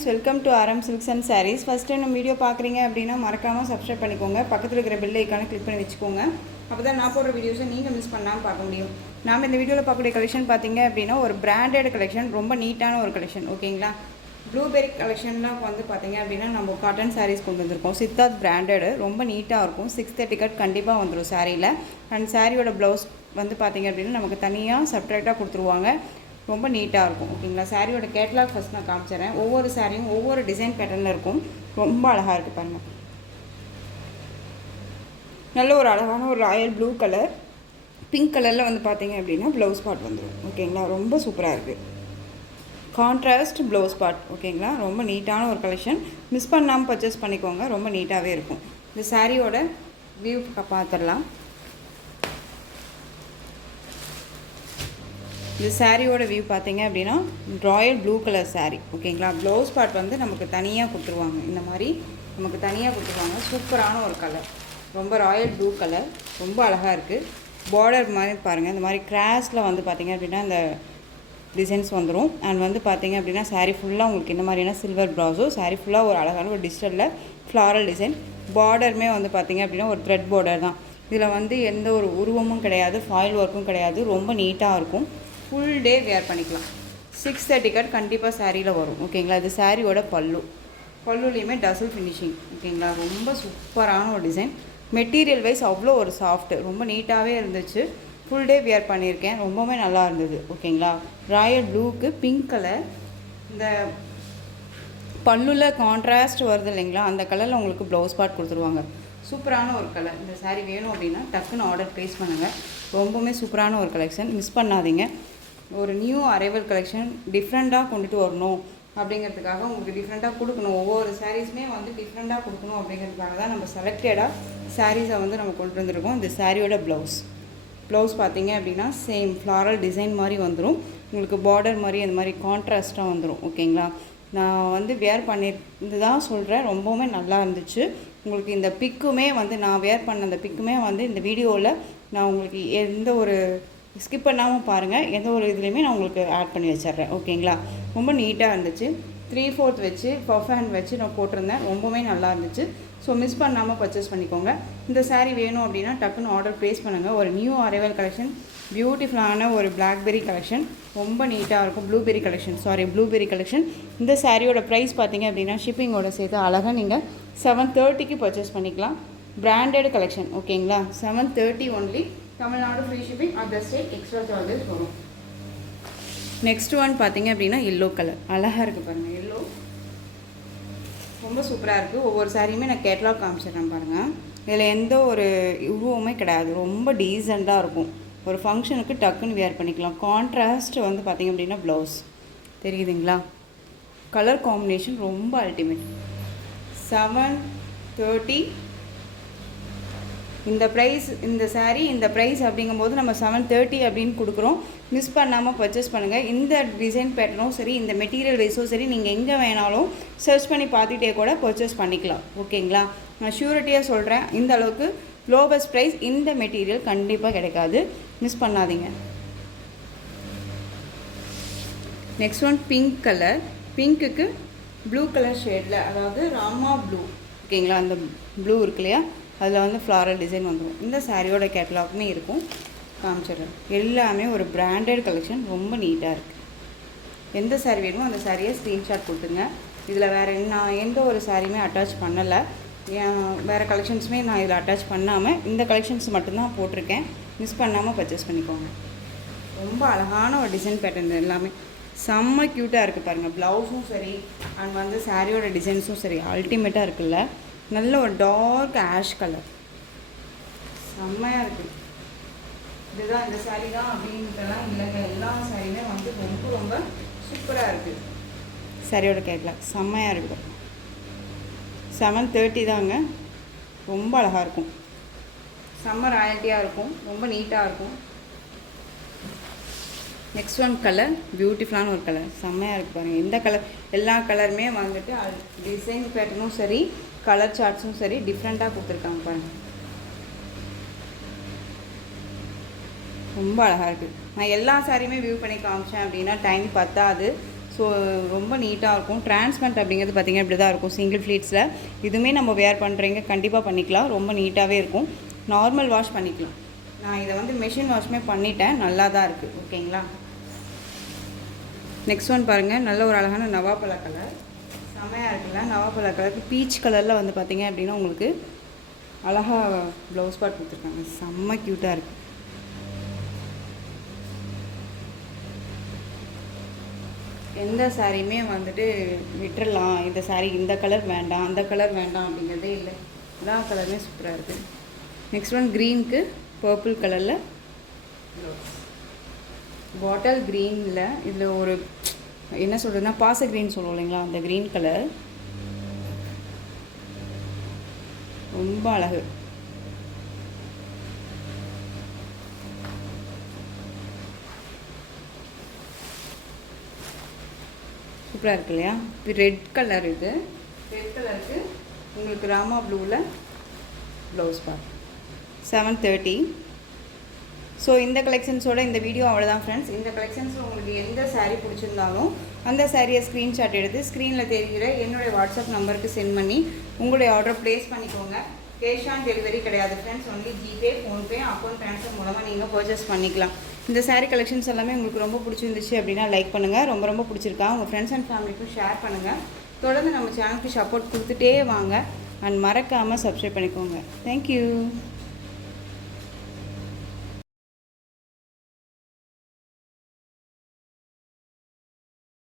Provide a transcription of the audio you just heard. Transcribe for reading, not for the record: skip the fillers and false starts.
Friends, welcome to RM Silks and Sarees. First time நம்ம video பார்க்குறீங்க அப்படின்னா மறக்காமல் சப்ஸ்கிரைப் பண்ணிக்கோங்க. பக்கத்தில் இருக்கிற பெல் ஐக்கானை கிளிக் பண்ணி வச்சுக்கோங்க. அப்போ தான் நான் போடுற வீடியோஸை நீங்கள் மிஸ் பண்ணாமல் பார்க்க முடியும். நாம் இந்த வீடியோவில் பார்க்கக்கூடிய கலெக்ஷன் பார்த்தீங்க அப்படின்னா ஒரு பிராண்டட் கலெக்ஷன், ரொம்ப நீட்டான ஒரு கலெக்ஷன். ஓகேங்களா, ப்ளூபெரி கலெக்ஷன்லாம் வந்து பார்த்தீங்க அப்படின்னா நம்ம காட்டன் சாரீஸ் கொண்டு வந்திருக்கோம். சித்தார்த் பிராண்டடு, ரொம்ப நீட்டாக இருக்கும். 630 கட் கண்டிப்பாக வந்துடும் சாரியில். அண்ட் சாரியோட ப்ளவுஸ் வந்து பார்த்தீங்க அப்படின்னா நமக்கு தனியாக செப்ரேட்டாக கொடுத்துருவாங்க. ரொம்ப நீட்டாக இருக்கும். ஓகேங்களா, சாரியோட கேட்லாக் ஃபஸ்ட் நான் காமிச்சிடுறேன். ஒவ்வொரு சாரியும் ஒவ்வொரு டிசைன் பேட்டர்னில் இருக்கும். ரொம்ப அழகாக இருக்குது பாருங்கள். நல்ல ஒரு அழகான ஒரு ராயல் ப்ளூ கலர், பிங்க் கலரில் வந்து பார்த்தீங்க அப்படின்னா ப்ளவுஸ் பார்ட் வந்துடும். ஓகேங்களா, ரொம்ப சூப்பராக இருக்குது. Contrast blouse part. ஓகேங்களா, ரொம்ப நீட்டான ஒரு கலெக்ஷன். மிஸ் பண்ணாமல் பர்ச்சேஸ் பண்ணிக்கோங்க, ரொம்ப நீட்டாகவே இருக்கும். இந்த சாரியோட வியூ பார்த்துடலாம். இந்த சாரியோட வியூ பார்த்தீங்க அப்படின்னா ராயல் ப்ளூ கலர் சாரீ. ஓகேங்களா, ப்ளவுஸ் பார்ட் வந்து நமக்கு தனியாக கொடுத்துருவாங்க. இந்த மாதிரி நமக்கு தனியாக கொடுத்துருவாங்க. சூப்பரான ஒரு கலர், ரொம்ப ராயல் ப்ளூ கலர், ரொம்ப அழகாக இருக்குது. பார்டர் மாதிரி பாருங்கள், இந்த மாதிரி கிராஸில் வந்து பார்த்திங்க அப்படின்னா இந்த டிசைன்ஸ் வந்துடும். அண்ட் வந்து பார்த்திங்க அப்படின்னா சாரீ ஃபுல்லாக உங்களுக்கு இந்த மாதிரியான சில்வர் ப்ராஸோ, சாரீ ஃபுல்லாக ஒரு அழகான ஒரு டிஜிட்டலில் ஃப்ளாரல் டிசைன். பார்டருமே வந்து பார்த்திங்க அப்படின்னா ஒரு த்ரெட் பார்டர் தான். இதில் வந்து எந்த ஒரு உருவமும் கிடையாது, ஃபாயில் ஒர்க்கும் கிடையாது. ரொம்ப நீட்டாக இருக்கும். ஃபுல் டே வேர் பண்ணிக்கலாம். 630 கட் கண்டிப்பாக சாரியில் வரும். ஓகேங்களா, இது சாரியோட பல்லுலேயுமே டசல் ஃபினிஷிங். ஓகேங்களா, ரொம்ப சூப்பரான ஒரு டிசைன். மெட்டீரியல் வைஸ் அவ்வளோ ஒரு சாஃப்ட்டு, ரொம்ப நீட்டாகவே இருந்துச்சு. ஃபுல் டே வேர் பண்ணியிருக்கேன், ரொம்பவே நல்லா இருந்தது. ஓகேங்களா, ராயல் ப்ளூக்கு பிங்க் கலர், இந்த பல்லுவில் கான்ட்ராஸ்ட் வருது இல்லைங்களா, அந்த கலரில் உங்களுக்கு ப்ளவுஸ் பார்ட் கொடுத்துருவாங்க. சூப்பரான ஒரு கலர். இந்த சாரீ வேணும் அப்படின்னா டக்குன்னு ஆர்டர் ப்ளேஸ் பண்ணுங்கள். ரொம்பவுமே சூப்பரான ஒரு கலெக்ஷன், மிஸ் பண்ணாதீங்க. ஒரு நியூ அரைவல் கலெக்ஷன், டிஃப்ரெண்ட்டாக கொண்டுட்டு வரணும் அப்படிங்கிறதுக்காக, உங்களுக்கு டிஃப்ரெண்ட்டாக கொடுக்கணும். ஒவ்வொரு சாரீஸுமே வந்து டிஃப்ரெண்ட்டாக கொடுக்கணும் அப்படிங்கிறதுக்காக தான் நம்ம செலக்டடாக சாரீஸை வந்து நம்ம கொண்டு வந்திருக்கோம். இந்த சாரியோட ப்ளவுஸ் பார்த்தீங்க அப்படின்னா சேம் ஃப்ளாரல் டிசைன் மாதிரி வந்துடும். உங்களுக்கு பார்டர் மாதிரி அந்த மாதிரி கான்ட்ராஸ்ட்டாக வந்துடும். ஓகேங்களா, நான் வந்து வேர் பண்ணியிருந்து தான் சொல்கிறேன், ரொம்பவுமே நல்லா இருந்துச்சு. உங்களுக்கு இந்த பிக்குமே வந்து நான் வேர் பண்ண அந்த பிக்குமே வந்து இந்த வீடியோவில் நான் உங்களுக்கு எந்த ஒரு ஸ்கிப் பண்ணாமல் பாருங்கள். எந்த ஒரு இதுலேயுமே நான் உங்களுக்கு ஆட் பண்ணி வச்சிட்றேன். ஓகேங்களா, ரொம்ப நீட்டாக இருந்துச்சு. 3/4 வச்சு பஃப் ஹேண்ட் வச்சு நான் போட்டிருந்தேன். ரொம்பவே நல்லா இருந்துச்சு. ஸோ மிஸ் பண்ணாமல் பர்ச்சேஸ் பண்ணிக்கோங்க. இந்த சாரீ வேணும் அப்படின்னா டக்குன்னு ஆர்டர் ப்ளேஸ் பண்ணுங்கள். ஒரு நியூ அரைவல் கலெக்ஷன், பியூட்டிஃபுல்லான ஒரு பிளாக்பெரி கலெக்ஷன், ரொம்ப நீட்டாக இருக்கும். Blueberry collection. இந்த சாரியோட ப்ரைஸ் பார்த்தீங்க அப்படின்னா ஷிப்பிங்கோட சேர்த்து அழகாக நீங்கள் 730க்கு பர்ச்சேஸ் பண்ணிக்கலாம். Branded collection. ஓகேங்களா, 730 only. Tamil Nadu free shipping, other state extra charges வரும். நெக்ஸ்ட் ஒன் பார்த்தீங்க அப்படின்னா எல்லோ கலர், அழகாக இருக்குது பாருங்கள். எல்லோ ரொம்ப சூப்பராக இருக்குது. ஒவ்வொரு சாரியுமே நான் கேட்லாக் காமிச்சிடுறேன் பாருங்கள். இதில் எந்த ஒரு உருவமே கிடையாது, ரொம்ப டீசெண்டாக இருக்கும். ஒரு ஃபங்க்ஷனுக்கு டக்குன்னு வேர் பண்ணிக்கலாம். கான்ட்ராஸ்ட் வந்து பார்த்திங்க அப்படின்னா ப்ளவுஸ் தெரியுதுங்களா, கலர் காம்பினேஷன் ரொம்ப அல்டிமேட். 730 இந்த ப்ரைஸ். இந்த சாரீ இந்த ப்ரைஸ் அப்படிங்கும்போது நம்ம 730 அப்படின்னு கொடுக்குறோம். மிஸ் பண்ணாமல் பர்ச்சேஸ் பண்ணுங்கள். இந்த டிசைன் பேட்டர்னும் சரி, இந்த மெட்டீரியல் வைஸும் சரி, நீங்கள் எங்கே வேணாலும் சர்ச் பண்ணி பார்த்துட்டே கூட பர்ச்சேஸ் பண்ணிக்கலாம். ஓகேங்களா, நான் ஷூரிட்டியாக சொல்கிறேன், இந்த அளவுக்கு லோவஸ்ட் ப்ரைஸ் இந்த மெட்டீரியல் கண்டிப்பாக கிடைக்காது. மிஸ் பண்ணாதீங்க. Next one pink colour. பிங்க்குக்கு ப்ளூ கலர் ஷேடில், அதாவது ராமா ப்ளூ. ஓகேங்களா, அந்த ப்ளூ இருக்கு இல்லையா, அதில் வந்து ஃப்ளாரல் டிசைன் வந்துடும். இந்த சாரியோட கேட்லாக்குமே இருக்கும், காமிச்சிடுறேன். எல்லாமே ஒரு பிராண்டட் கலெக்ஷன், ரொம்ப நீட்டாக இருக்குது. எந்த சாரீ வேணுமோ அந்த சாரியை ஸ்க்ரீன்ஷாட் கொடுத்துங்க. இதில் வேறு நான் எந்த ஒரு சாரியுமே அட்டாச் பண்ணலை. வேறு கலெக்ஷன்ஸுமே நான் இதில் அட்டாச் பண்ணாமல் இந்த கலெக்ஷன்ஸ் மட்டும்தான் போட்டிருக்கேன். மிஸ் பண்ணாமல் பர்ச்சேஸ் பண்ணிக்கோங்க. ரொம்ப அழகான ஒரு டிசைன் பேட்டர்ன், எல்லாமே செம்ம க்யூட்டாக இருக்குது பாருங்கள். ப்ளவுஸும் சரி, அண்ட் வந்து சாரியோட டிசைன்ஸும் சரி, அல்டிமேட்டாக இருக்குல்ல. நல்ல ஒரு டார்க் ஆஷ் கலர், செம்மையாக இருக்குது. இதுதான் இந்த சாரீ தான் அப்படின்ட்டுலாம் இல்லைங்க, எல்லா சாரியுமே வந்து ரொம்ப சூப்பராக இருக்குது. சாரியோட கேட்கலாம் செம்மையாக இருக்குது. 730 தாங்க, ரொம்ப அழகாக இருக்கும். செம்ம ராயல்ட்டியாக இருக்கும், ரொம்ப நீட்டாக இருக்கும். நெக்ஸ்ட் ஒன் கலர், பியூட்டிஃபுல்லான ஒரு கலர், செம்மையாக இருக்குது பாருங்கள். இந்த கலர் எல்லா கலருமே வந்துட்டு டிசைன் பேட்டர்னும் சரி, கலர் சார்ட்ஸும் சரி, டிஃப்ரெண்ட்டாக கொடுத்துருக்காங்க பாருங்கள். ரொம்ப அழகாக இருக்குது. நான் எல்லா சாரியுமே வியூ பண்ணி காமிச்சேன் அப்படின்னா டைம் பத்தாது. ஸோ ஸோ ரொம்ப நீட்டாக இருக்கும். டிரான்ஸ்பரண்ட் அப்படிங்கிறது பார்த்திங்கன்னா இப்படி தான் இருக்கும் சிங்கிள் ஃப்ளீட்ஸில். இதுவுமே நம்ம வேர் பண்ணுறீங்க கண்டிப்பாக பண்ணிக்கலாம். ரொம்ப நீட்டாகவே இருக்கும். நார்மல் வாஷ் பண்ணிக்கலாம். நான் இதை வந்து மெஷின் வாஷ்மே பண்ணிட்டேன். நல்லா தான் இருக்குது. ஓகேங்களா. நெக்ஸ்ட் ஒன் பாருங்கள். நல்ல ஒரு அழகான நவாப்பழ கலர், செம்மையாக இருக்குல்ல. நவாப்பழ கலருக்கு பீச் கலரில் வந்து பார்த்திங்க அப்படின்னா உங்களுக்கு அழகாக ப்ளவுஸ் பார்ட் கொடுத்துருக்காங்க. செம்ம க்யூட்டாக இருக்குது. எந்த சாரியுமே வந்துட்டு விட்டுறலாம், இந்த சாரீ இந்த கலர் வேண்டாம் அந்த கலர் வேண்டாம் அப்படிங்கிறதே இல்லை. எல்லா கலருமே சூப்பராக இருக்குது. நெக்ஸ்ட் ஒன் க்ரீனுக்கு பர்பிள் கலரில் பாட்டில் க்ரீனில் இதில் ஒரு என்ன சொல்கிறதுனா பாச க்ரீன் சொல்லுவோம் இல்லைங்களா, அந்த க்ரீன் கலர் ரொம்ப அழகு. சூப்பராக இருக்கு இல்லையா. இது ரெட் கலர். இது ரெட் கலருக்கு உங்களுக்கு ராமா ப்ளூவில் ப்ளவுஸ் பார்ட் 730. ஸோ இந்த கலெக்ஷன்ஸோட இந்த வீடியோ அவ்வளோதான் ஃப்ரெண்ட்ஸ். இந்த கலெக்ஷன்ஸில் உங்களுக்கு எந்த சாரீ பிடிச்சிருந்தாலும் அந்த சாரியை ஸ்க்ரீன்ஷாட் எடுத்து ஸ்க்ரீனில் தெரிகிற என்னுடைய வாட்ஸ்அப் நம்பருக்கு சென்ட் பண்ணி உங்களுடைய ஆர்டர் ப்ளேஸ் பண்ணிக்கோங்க. கேஷ் ஆன் டெலிவரி கிடையாது friends. Only GPay, PhonePe, account transfer மூலமாக நீங்கள் பர்ச்சேஸ் பண்ணிக்கலாம். இந்த சாரீ கலெக்ஷன்ஸ் எல்லாமே உங்களுக்கு ரொம்ப பிடிச்சிருந்துச்சு அப்படின்னா லைக் பண்ணுங்கள். ரொம்ப ரொம்ப பிடிச்சிருக்கா உங்கள் ஃப்ரெண்ட்ஸ் அண்ட் ஃபேமிலிக்கும் ஷேர் பண்ணுங்கள். தொடர்ந்து நம்ம சேனலுக்கு சப்போர்ட் கொடுத்துட்டே வாங்க. அண்ட் மறக்காமல் சப்ஸ்கிரைப் பண்ணிக்கோங்க. தேங்க்யூ.